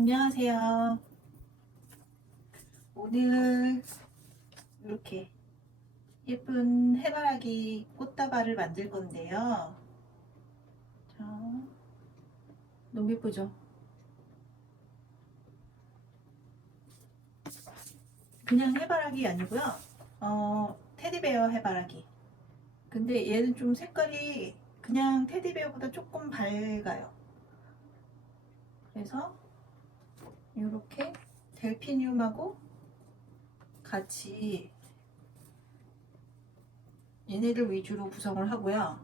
안녕하세요. 오늘 이렇게 예쁜 해바라기 꽃다발을 만들 건데요. 자, 너무 예쁘죠? 그냥 해바라기 아니고요. 테디베어 해바라기. 근데 얘는 좀 색깔이 그냥 테디베어보다 조금 밝아요. 그래서 이렇게 델피늄하고 같이 얘네들 위주로 구성을 하고요.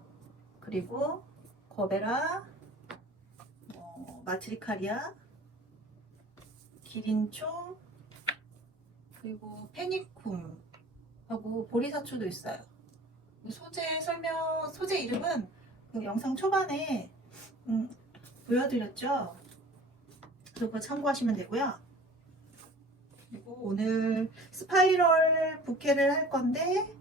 그리고 거베라, 마트리카리아, 기린초, 그리고 페니쿰하고 보리사초도 있어요. 소재 이름은 그 영상 초반에 음, 보여드렸죠. 그거 참고하시면 되고요. 그리고 오늘 스파이럴 부케를 할 건데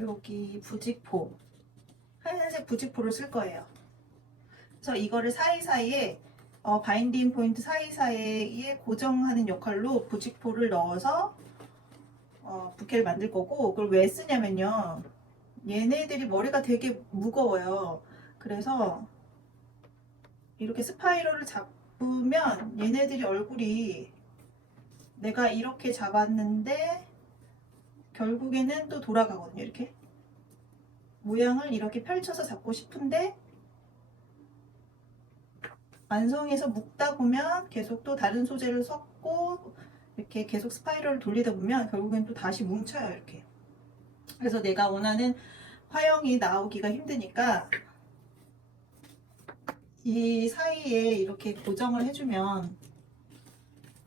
여기 부직포, 하얀색 부직포를 쓸 거예요. 그래서 이거를 사이사이에 바인딩 포인트 사이사이에 고정하는 역할로 부직포를 넣어서 부케를 만들 거고, 그걸 왜 쓰냐면요. 얘네들이 머리가 되게 무거워요. 그래서 이렇게 스파이럴을 잡으면 얘네들이 얼굴이 내가 이렇게 잡았는데 결국에는 또 돌아가거든요. 이렇게 모양을 이렇게 펼쳐서 잡고 싶은데 완성해서 묶다 보면 계속 또 다른 소재를 섞고 이렇게 계속 스파이럴을 돌리다 보면 결국엔 또 다시 뭉쳐요. 이렇게. 그래서 내가 원하는 화형이 나오기가 힘드니까 이 사이에 이렇게 고정을 해주면,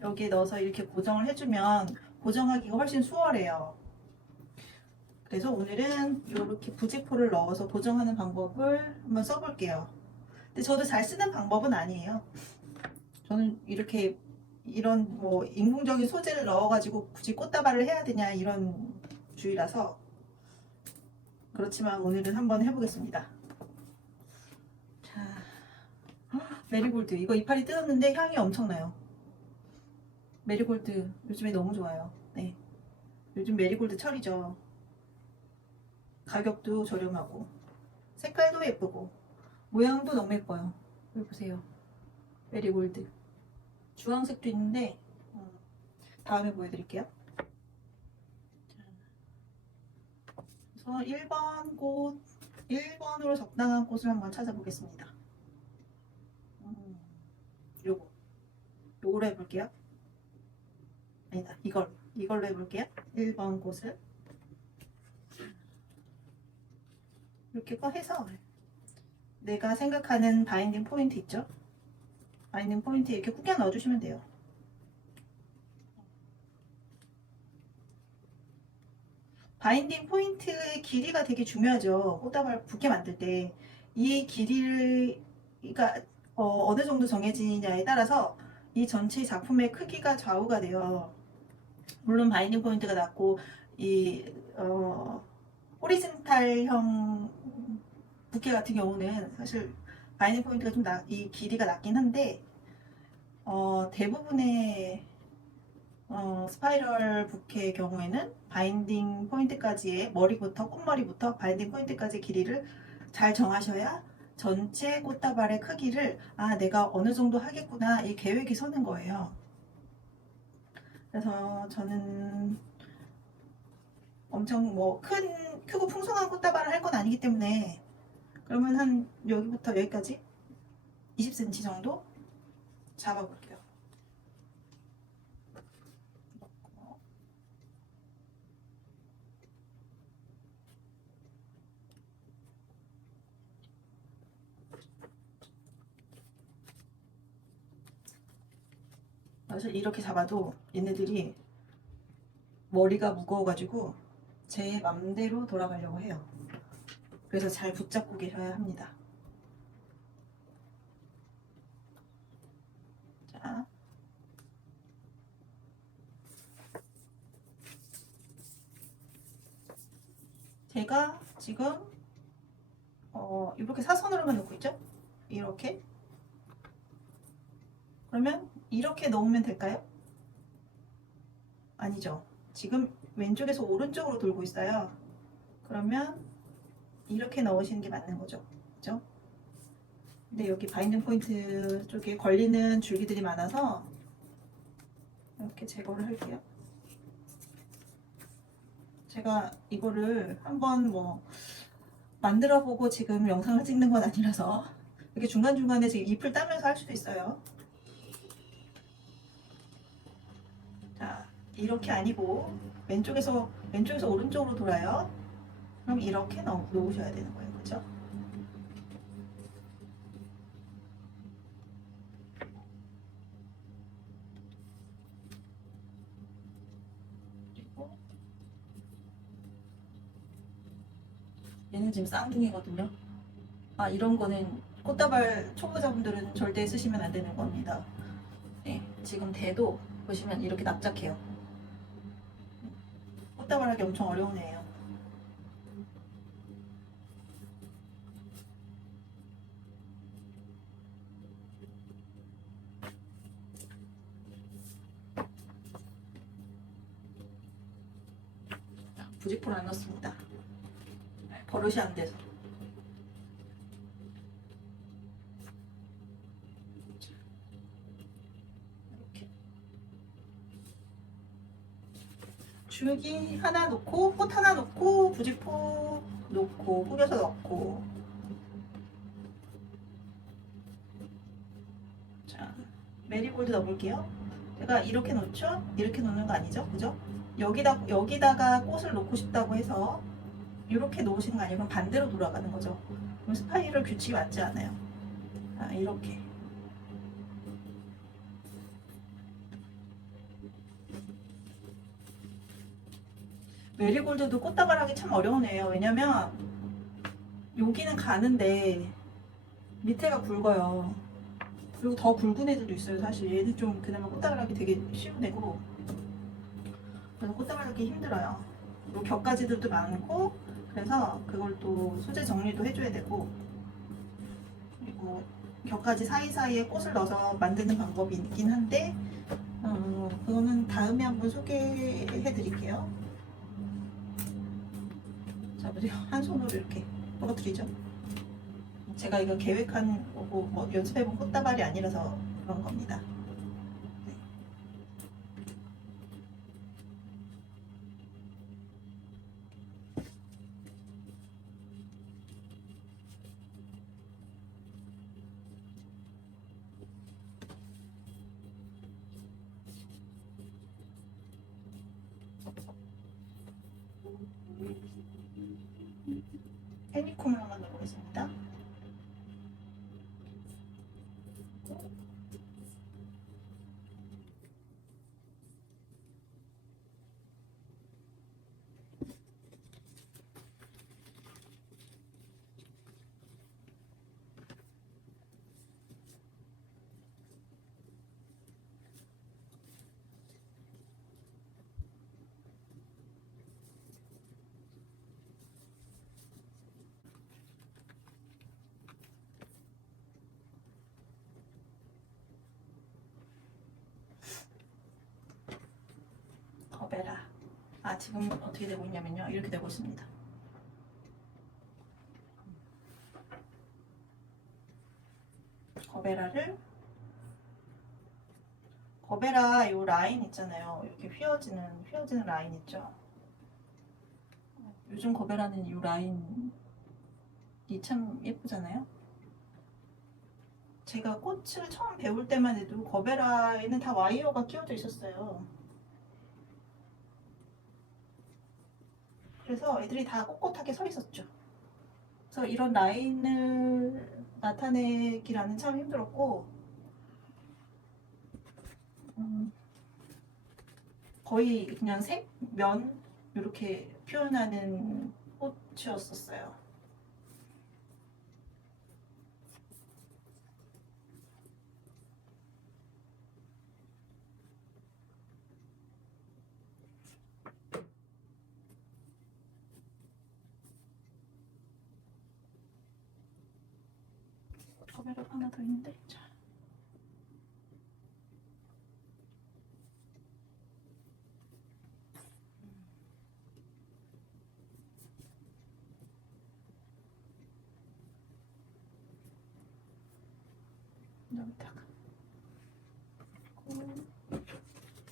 여기에 넣어서 이렇게 고정을 해주면 고정하기가 훨씬 수월해요. 그래서 오늘은 이렇게 부직포를 넣어서 고정하는 방법을 한번 써볼게요. 근데 저도 잘 쓰는 방법은 아니에요. 저는 이렇게 이런 뭐 인공적인 소재를 넣어가지고 굳이 꽃다발을 해야 되냐 이런 주의라서, 그렇지만 오늘은 한번 해보겠습니다. 자, 메리골드 이거 이파리 뜯었는데 향이 엄청나요. 메리골드 요즘에 너무 좋아요. 네, 요즘 메리골드 철이죠. 가격도 저렴하고 색깔도 예쁘고 모양도 너무 예뻐요. 여기 보세요. 메리골드 주황색도 있는데 다음에 보여드릴게요. 그래서 1번 꽃, 1번으로 적당한 꽃을 한번 찾아보겠습니다. 요거 요거로 해볼게요. 아니다, 이걸로 해볼게요. 1번 꽃을 이렇게 해서 내가 생각하는 바인딩 포인트 있죠? 바인딩 포인트에 이렇게 꾸겨 넣어주시면 돼요. 바인딩 포인트의 길이가 되게 중요하죠. 꽃다발 부케 만들 때. 이 길이가 어느 정도 정해지냐에 따라서 이 전체 작품의 크기가 좌우가 돼요. 물론 바인딩 포인트가 낮고 이 호리즌탈형 부케 같은 경우는 사실 바인딩 포인트가 이 길이가 낮긴 한데 대부분의 스파이럴 부케의 경우에는 바인딩 포인트까지의 머리부터 꽃머리부터 바인딩 포인트까지 길이를 잘 정하셔야 전체 꽃다발의 크기를 내가 어느 정도 하겠구나 이 계획이 서는 거예요. 그래서 저는 엄청 뭐 크고 풍성한 꽃다발을 할 건 아니기 때문에, 그러면 한 여기부터 여기까지 20cm 정도 잡아볼게요. 사실 이렇게 잡아도 얘네들이 머리가 무거워가지고 제 맘대로 돌아가려고 해요. 그래서 잘 붙잡고 계셔야 합니다. 자, 제가 지금 이렇게 사선으로만 놓고 있죠? 이렇게. 그러면 이렇게 넣으면 될까요? 아니죠. 지금 왼쪽에서 오른쪽으로 돌고 있어요. 그러면 이렇게 넣으시는 게 맞는 거죠. 그죠? 근데 여기 바인딩 포인트 쪽에 걸리는 줄기들이 많아서 이렇게 제거를 할게요. 제가 이거를 한번 만들어 보고 지금 영상을 찍는 건 아니라서 이렇게 중간중간에 지금 잎을 따면서 할 수도 있어요. 자, 이렇게 아니고 왼쪽에서 오른쪽으로 돌아요. 그럼 이렇게 놓으셔야 되는 거예요. 그죠? 그리고 얘는 지금 쌍둥이거든요. 아, 이런 거는 꽃다발 초보자분들은 절대 쓰시면 안 되는 겁니다. 네, 지금 대도 보시면 이렇게 납작해요. 꽃다발 하기 엄청 어려운 애예요. 부직포를 안 넣습니다. 버릇이 안 돼서. 이렇게 줄기 하나 놓고 꽃 하나 놓고 부직포 놓고 뿌려서 넣고. 자, 메리골드 넣어볼게요. 제가 이렇게 놓죠? 이렇게 놓는 거 아니죠? 그죠? 여기다가 꽃을 놓고 싶다고 해서 이렇게 놓으시는 거 아니고 반대로 돌아가는 거죠. 그럼 스파이럴 규칙이 맞지 않아요. 아, 이렇게. 메리골드도 꽃다발 하기 참 어려운 애예요. 왜냐면 여기는 가는데 밑에가 굵어요. 그리고 더 굵은 애들도 있어요. 사실 얘는 좀 그나마 꽃다발 하기 되게 쉬운 애고, 그래서 꽃다발 하기 힘들어요. 그리고 격가지들도 많고, 그래서 그걸 또 소재 정리도 해줘야 되고, 그리고 격가지 사이사이에 꽃을 넣어서 만드는 방법이 있긴 한데, 그거는 다음에 한번 소개해 드릴게요. 자, 보세요. 한 손으로 이렇게 떨어뜨리죠. 제가 이거 계획한 거고 연습해본 꽃다발이 아니라서 그런 겁니다. 네. 페니콤을 한번 넣어보겠습니다. 거베라. 아, 지금 어떻게 되고 있냐면요. 이렇게 되고 있습니다. 거베라 요 라인 있잖아요. 이렇게 휘어지는 라인 있죠. 요즘 거베라는 이 라인이 참 예쁘잖아요. 제가 꽃을 처음 배울 때만 해도 거베라에는 다 와이어가 끼워져 있었어요. 그래서 애들이 다 꼿꼿하게 서 있었죠. 그래서 이런 라인을 나타내기라는 참 힘들었고, 거의 그냥 색, 면 이렇게 표현하는 꽃이었었어요. 컵에가 하나 더 있는데. 자. 여기다가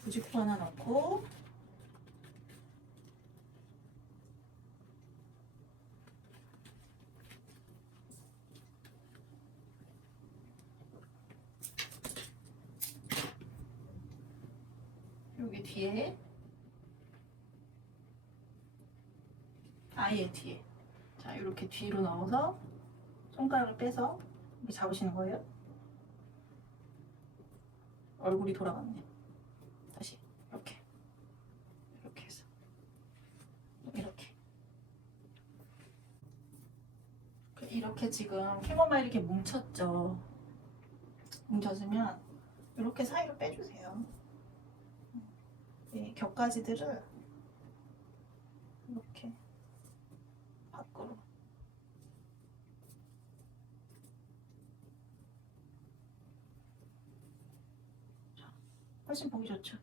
부직포 하나 넣고 여기 뒤에 아예 뒤에 자 이렇게 뒤로 넣어서 손가락을 빼서 이렇게 잡으시는 거예요. 얼굴이 돌아갔네. 다시 이렇게 해서 이렇게 지금 캐모마일 이렇게 뭉쳤죠. 뭉쳤으면 이렇게 사이로 빼주세요. 이 겹가지들을 이렇게 밖으로 훨씬 보기 좋죠.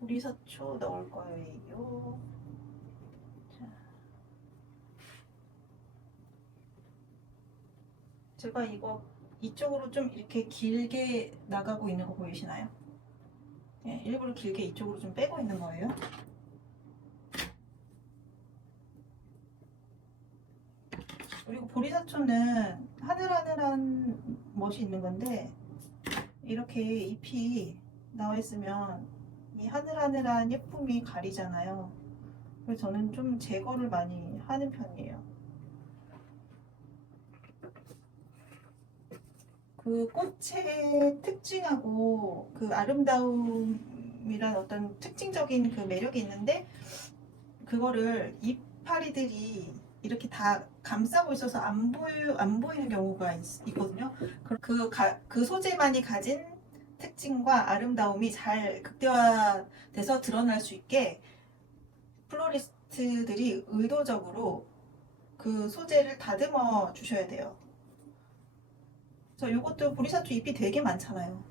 보리사초 넣을 거예요. 자. 제가 이거 이쪽으로 좀 이렇게 길게 나가고 있는 거 보이시나요? 네, 일부러 길게 이쪽으로 좀 빼고 있는 거예요. 그리고 보리사초는 하늘하늘한 멋이 있는 건데 이렇게 잎이 나와 있으면 이 하늘하늘한 예쁨이 가리잖아요. 그래서 저는 좀 제거를 많이 하는 편이에요. 그 꽃의 특징하고 그 아름다움이란 어떤 특징적인 그 매력이 있는데 그거를 이파리들이 이렇게 다 감싸고 있어서 안 보이는 경우가 있거든요. 그 소재만이 가진 특징과 아름다움이 잘 극대화돼서 드러날 수 있게 플로리스트들이 의도적으로 그 소재를 다듬어 주셔야 돼요. 그래서 이것도 보리사초 잎이 되게 많잖아요.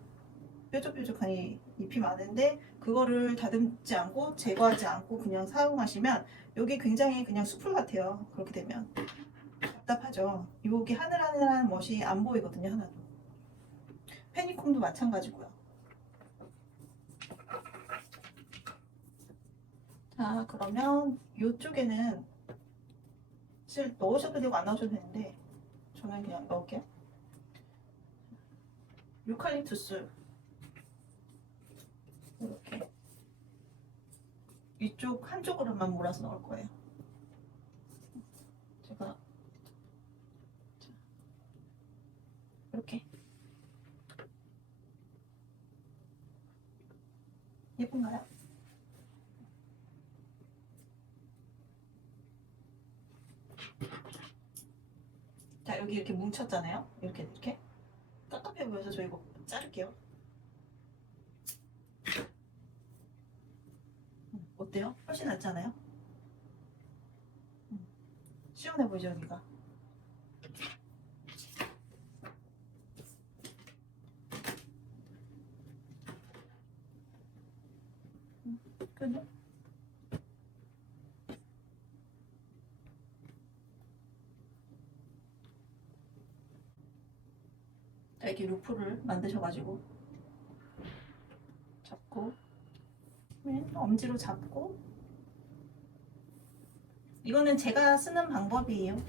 뾰족뾰족한 잎이 많은데 그거를 다듬지 않고 제거하지 않고 그냥 사용하시면 여기 굉장히 그냥 숲풀 같아요. 그렇게 되면 답답하죠. 여기 하늘하늘한 멋이 안 보이거든요. 하나도. 페니콤도 마찬가지고요. 자 그러면 이쪽에는 사실 넣으셔도 되고 안 넣으셔도 되는데 저는 그냥 넣을게요. 유칼립투스 이렇게 이쪽 한쪽으로만 몰아서 넣을 거예요. 제가 이렇게 예쁜가요? 자 여기 이렇게 뭉쳤잖아요. 이렇게 깝깝해 보여서 저 이거 자를게요. 어때요? 훨씬 낫잖아요? 시원해 보이죠 여기가? 그죠? 자 이렇게 루프를 만드셔가지고 잡고 엄지로 잡고 이거는 제가 쓰는 방법이에요.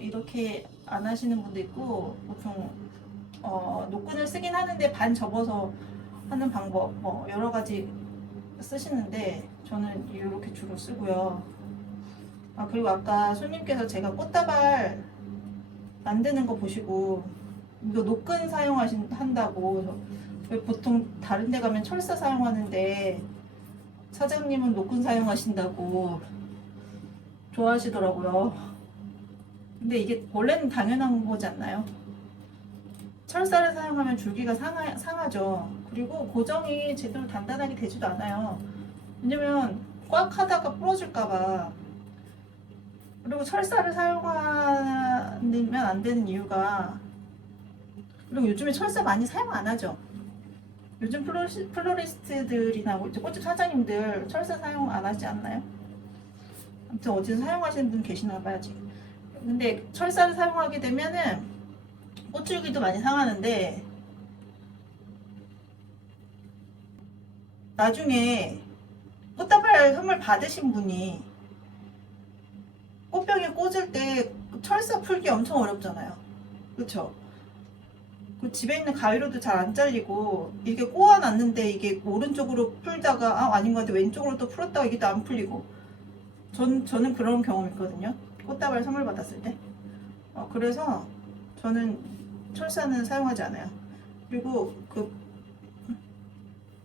이렇게 안 하시는 분도 있고 보통 노끈을 쓰긴 하는데 반 접어서 하는 방법 여러 가지 쓰시는데 저는 이렇게 주로 쓰고요. 그리고 아까 손님께서 제가 꽃다발 만드는 거 보시고 이거 노끈 한다고 보통 다른 데 가면 철사 사용하는데 사장님은 노끈 사용하신다고 좋아하시더라고요. 근데 이게 원래는 당연한 거지 않나요? 철사를 사용하면 줄기가 상하죠. 그리고 고정이 제대로 단단하게 되지도 않아요. 왜냐면 꽉 하다가 부러질까봐. 그리고 철사를 사용하면 안 되는 이유가, 그리고 요즘에 철사 많이 사용 안 하죠. 요즘 플로리스트들이나 뭐 꽃집 사장님들 철사 사용 안 하지 않나요? 아무튼 어디서 사용하시는 분 계시나 봐야지. 근데 철사를 사용하게 되면은 꽃줄기도 많이 상하는데, 나중에 꽃다발 선물 받으신 분이 꽃병에 꽂을 때 철사 풀기 엄청 어렵잖아요. 그쵸? 그 집에 있는 가위로도 잘 안 잘리고, 이게 꼬아놨는데 이게 오른쪽으로 풀다가 아닌 것 같아 왼쪽으로 또 풀었다가 이게 또 안 풀리고. 저는 그런 경험 있거든요. 꽃다발 선물 받았을 때. 그래서 저는 철사는 사용하지 않아요. 그리고 그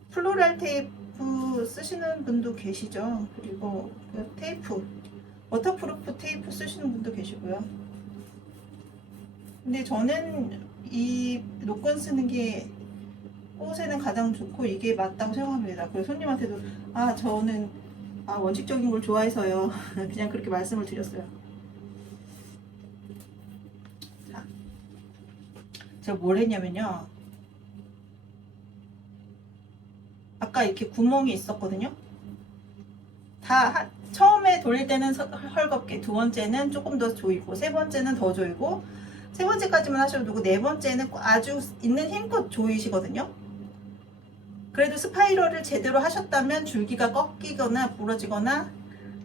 플로랄 테이프 쓰시는 분도 계시죠. 그리고 그 테이프, 워터프루프 테이프 쓰시는 분도 계시고요. 근데 저는 이 노건 쓰는 게 꽃에는 가장 좋고 이게 맞다고 생각합니다. 그래서 손님한테도 저는 원칙적인 걸 좋아해서요. 그냥 그렇게 말씀을 드렸어요. 자, 제가 뭘 했냐면요. 아까 이렇게 구멍이 있었거든요. 처음에 돌릴 때는 헐겁게, 두 번째는 조금 더 조이고, 세 번째는 더 조이고, 세 번째까지만 하셔도 되고, 네 번째는 아주 있는 힘껏 조이시거든요. 그래도 스파이럴을 제대로 하셨다면 줄기가 꺾이거나 부러지거나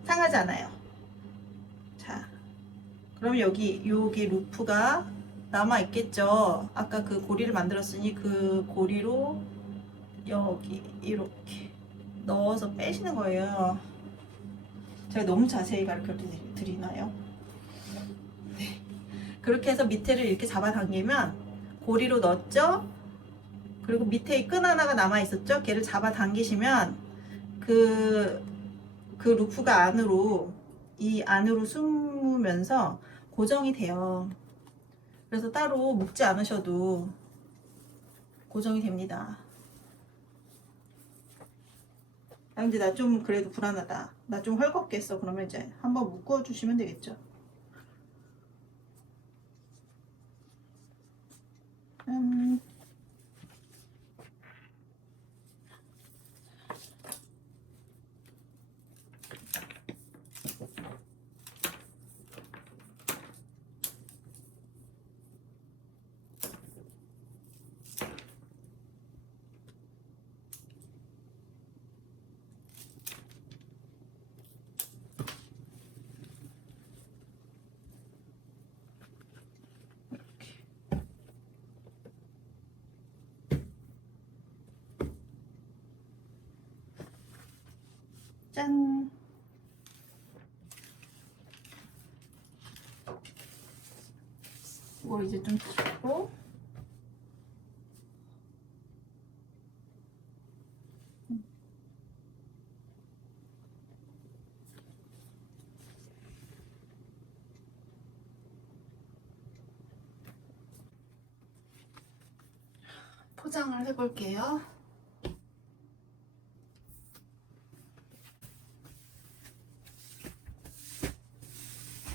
상하지 않아요. 자, 그럼 여기 루프가 남아 있겠죠. 아까 그 고리를 만들었으니 그 고리로 여기 이렇게 넣어서 빼시는 거예요. 제가 너무 자세히 가르쳐 드리나요? 네. 그렇게 해서 밑에를 이렇게 잡아당기면 고리로 넣었죠. 그리고 밑에 끈 하나가 남아 있었죠. 걔를 잡아당기시면 그 루프가 이 안으로 숨으면서 고정이 돼요. 그래서 따로 묶지 않으셔도 고정이 됩니다. 근데 나 좀 그래도 불안하다. 나 좀 헐겁게 했어. 그러면 이제 한번 묶어 주시면 되겠죠. 짠! 이거 이제 좀 붓고, 포장을 해볼게요.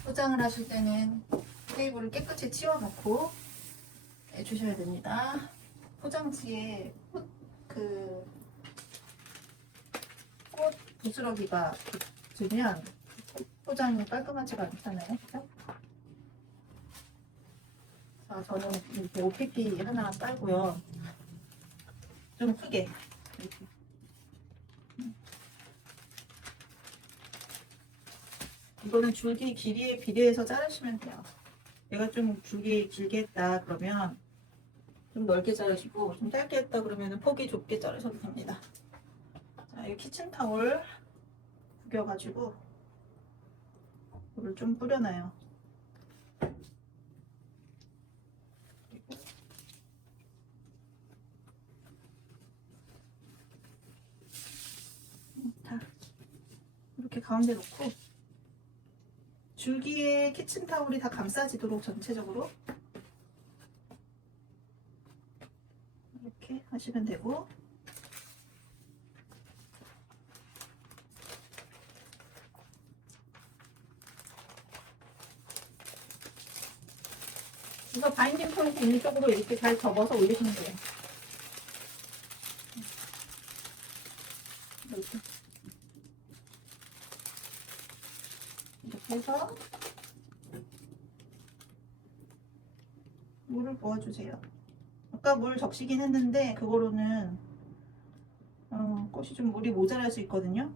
포장을 하실 때는 테이블을 깨끗이 치워놓고 해주셔야 됩니다. 포장지에 꽃 부스러기가 붙으면 포장이 깔끔하지가 않잖아요. 그죠? 자, 저는 이렇게 OPP 하나 깔고요. 좀 크게 이렇게. 이거는 줄기 길이에 비례해서 자르시면 돼요. 얘가 좀 줄기 길게 했다 그러면 좀 넓게 자르시고, 좀 짧게 했다 그러면 폭이 좁게 자르셔도 됩니다. 자, 이 키친타올 구겨가지고 물을 좀 뿌려놔요. 다 이렇게 가운데 놓고 줄기에 키친타올이 다 감싸지도록 전체적으로 이렇게 하시면 되고, 이거 바인딩 포인트 있는 쪽으로 이렇게 잘 접어서 올리시면 돼요. 이렇게 해서 물을 부어주세요. 아까 물 적시긴 했는데 그거로는 꽃이 좀 물이 모자랄 수 있거든요.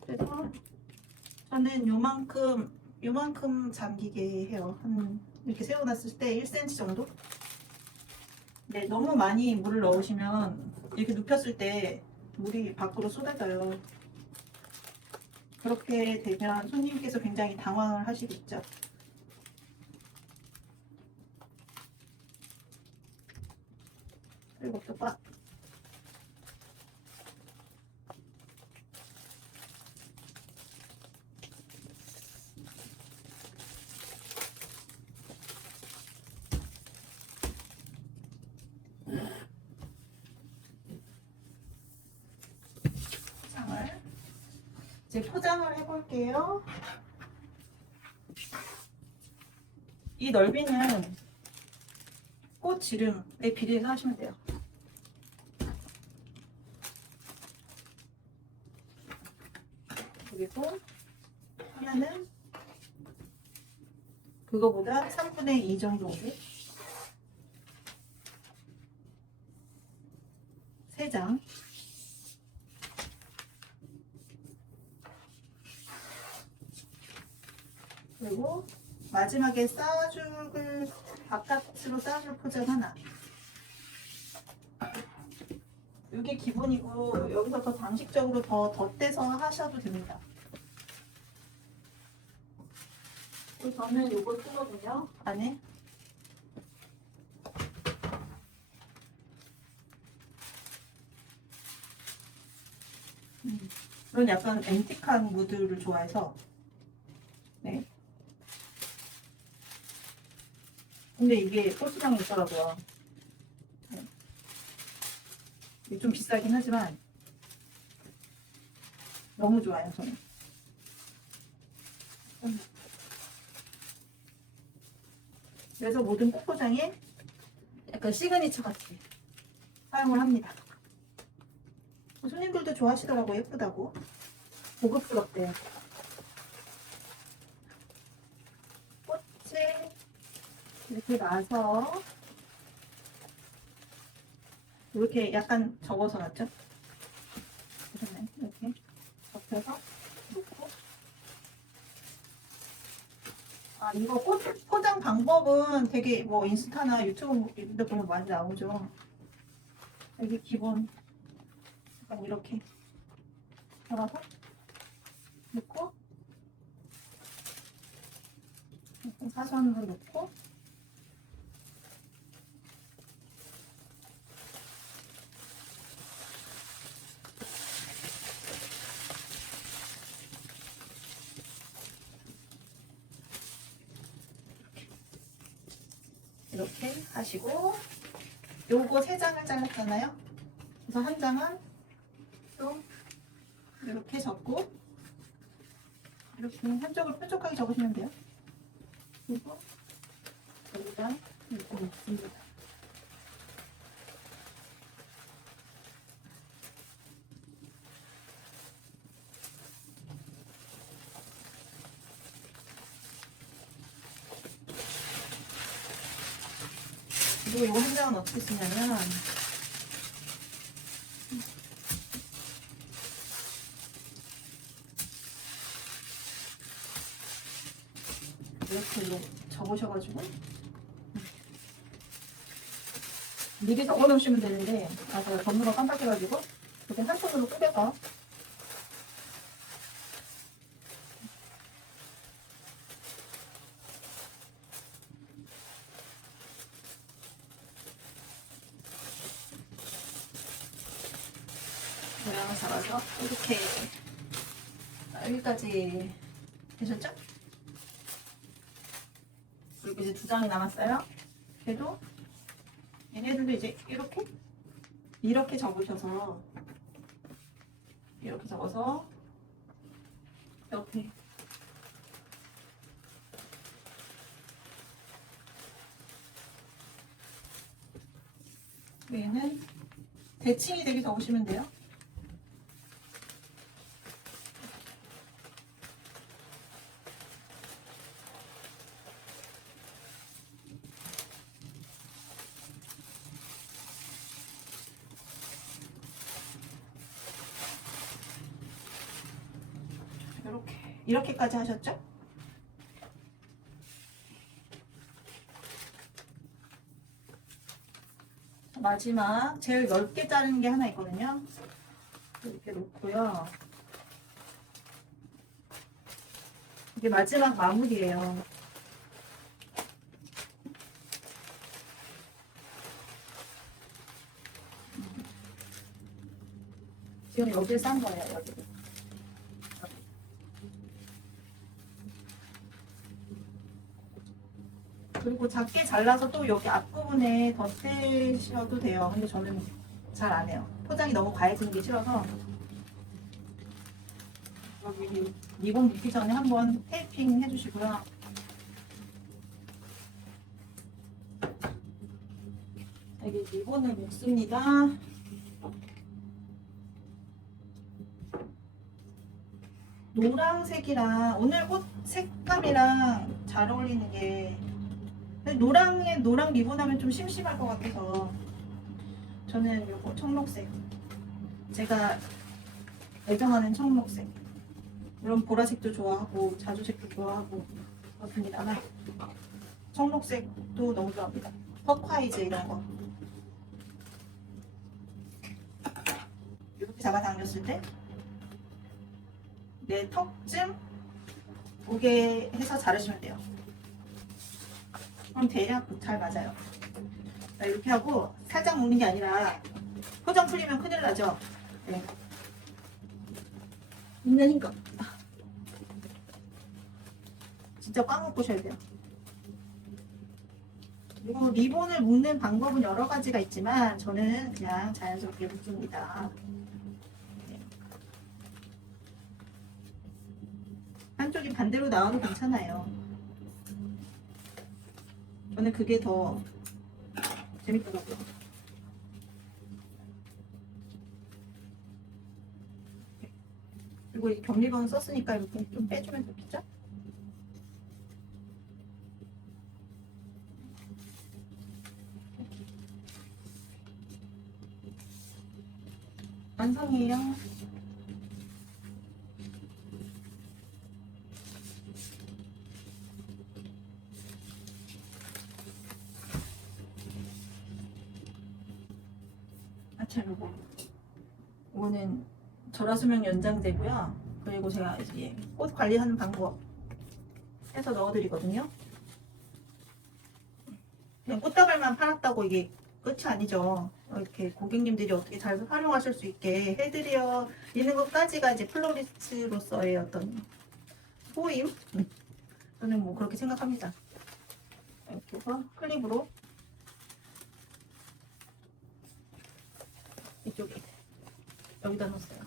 그래서 저는 요만큼 잠기게 해요. 한 이렇게 세워놨을 때 1cm 정도? 네, 너무 많이 물을 넣으시면 이렇게 눕혔을 때 물이 밖으로 쏟아져요. 그렇게 되면 손님께서 굉장히 당황을 하시겠죠. 그리고 또 꽉. 이제 포장을 해볼게요. 이 넓이는 꽃 지름에 비례해서 하시면 돼요. 그리고 하나는 그거보다 3분의 2 정도 오게 3장. 그리고 마지막에 쌓아줄 바깥으로 쌓아줄 포장 하나. 이게 기본이고 여기서 더 장식적으로 더 덧대서 하셔도 됩니다. 그리고 저는 이거 쓰거든요. 안에 이런 약간 앤틱한 무드를 좋아해서. 네. 근데 이게 꽃시장에 있더라고요. 네. 이게 좀 비싸긴 하지만 너무 좋아요, 저는. 그래서 모든 꽃 포장에 약간 시그니처 같이 사용을 합니다. 손님들도 좋아하시더라고요, 예쁘다고. 고급스럽대요. 꽃을 이렇게 놔서 이렇게 약간 접어서 놨죠? 이렇게 접혀서 놓고. 이거 꽃 포장 방법은 되게 뭐 인스타나 유튜브 이런 데 보면 많이 나오죠. 여기 기본 약간 이렇게 잡아서 놓고 이렇게 사선으로 놓고 이렇게 하시고, 요거 3장을 잘랐잖아요. 그래서 한 장은 또 이렇게 접고 이렇게 한쪽을 뾰족하게 접으시면 돼요. 그리고 여기다 이렇게 놓습니다. 그리고 이거 한 장은 어떻게 쓰냐면 이렇게 접으셔가지고 미리 적어 놓으시면 되는데 제가 접는 거 깜빡해가지고 이렇게 한 손으로 꾸겨서 모양을 잡아서 이렇게 여기까지 되셨죠? 그리고 이제 2장이 남았어요. 그래도 얘네들 선생님도 이제 이렇게 접으셔서 이렇게 접어서 이렇게 얘는 대칭이 되게 접으시면 돼요. 이렇게까지 하셨죠? 마지막 제일 넓게 자르는 게 하나 있거든요. 이렇게 놓고요. 이게 마지막 마무리예요. 지금 여기를 싼 거예요. 여기. 그리고 작게 잘라서 또 여기 앞부분에 덧대셔도 돼요. 근데 저는 잘 안 해요. 포장이 너무 과해지는 게 싫어서 여기 리본 묶기 전에 한번 테이핑 해주시고요. 여기 리본을 묶습니다. 노란색이랑 오늘 옷 색감이랑 잘 어울리는 게 노랑 리본 하면 좀 심심할 것 같아서 저는 요거 청록색, 제가 애정하는 청록색, 물론 보라색도 좋아하고 자주색도 좋아하고 그렇습니다만 청록색도 너무 좋아합니다. 터콰이즈 이런 거 이렇게 잡아당겼을 때 내 턱쯤 오게 해서 자르시면 돼요. 그럼 대략 잘 맞아요. 이렇게 하고 살짝 묶는 게 아니라 포장 풀리면 큰일 나죠. 네. 있는 힘껏 진짜 꽉 묶으셔야 돼요. 그리고 리본을 묶는 방법은 여러 가지가 있지만 저는 그냥 자연스럽게 묶습니다. 네. 한쪽이 반대로 나와도 괜찮아요. 저는 그게 더 재밌더라고요. 그리고 이 경리건 썼으니까 이렇게 좀 빼주면 좋겠죠? 완성이에요. 참 이거는 절하수명 연장제고요. 그리고 제가 이제 꽃 관리하는 방법 해서 넣어드리거든요. 그냥 꽃다발만 팔았다고 이게 끝이 아니죠. 이렇게 고객님들이 어떻게 잘 활용하실 수 있게 해드려 있는 것까지가 이제 플로리스트로서의 어떤 소임? 저는 뭐 그렇게 생각합니다. 이렇게 해서 클립으로 이쪽에 여기다 넣었어요.